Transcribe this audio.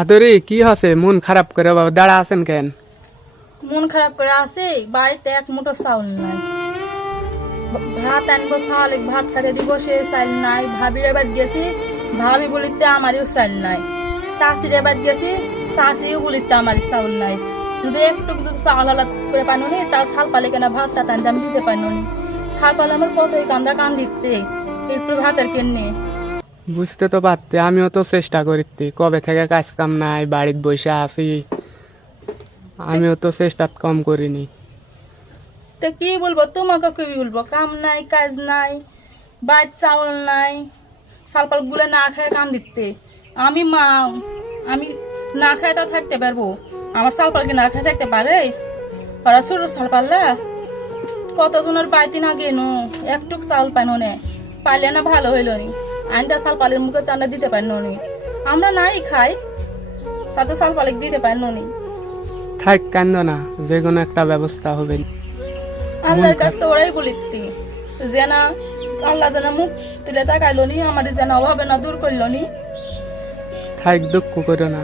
আদরে কি হসে মন খারাপ করে বাবা দাঁড়া আছেন কেন? মন খারাপ করে আছে, বাড়িতে এক মুঠো চাউল নাই। ভাত আনবো, চাল ভাত খাতে দিব, সে চাল নাই। ভাবির এবার গেছি, ভাবি বলিতে আমারও চাল নাই। চাষির এবার গেছি, চাষিও বলিতে আমারই চাউল নাই। যদি একটু যদি চাউল হালাত করে পানো নি, তাও ছাল পালে কেনা ভাতটা টানতে আমি দিতে পারনো নি। ছাল পালে আমার কতই কান্দা কান দিতে একটু ভাতের কেনে। বুঝতে তো পারতে, আমিও তো চেষ্টা করিতে, কবে থেকে কাজ কাম নাই, বাড়িতে বসে আছি। আমিও তো চেষ্টা কম করিনি। তো কি বলবো তোমাকে, কি বলবো, কাম নাই কাজ নাই, বাড়ির চাউল নাই, শালপাল গুলে না খেয়ে কান দিতে। আমি মা, আমি না খেয়ে তো থাকতে পারবো? আমার শালপাল কি না খেয়ে থাকতে পারে? ওরা ছোট শালপাল্লা কতজনের বাড়িতে না গেনো, একটুক চাউল পাইনো নে, পাইলে না ভালো হইল নি। আইনটা শালপালের মুখে টানা দিতে পারনো নি, আমরা নাই খাই, তাতে শালপালে দিতে পারনো নি। থাক কান্দ না, যে কোনো একটা ব্যবস্থা হবে। আল্লাহর কাছ তো ওরাই বলিতি যে না, আল্লাহ যেন মুখ তুলে তাকাইলো নি, আমাদের যেন অভাবে না দূর করলো নি। থাক দুঃখ করো না।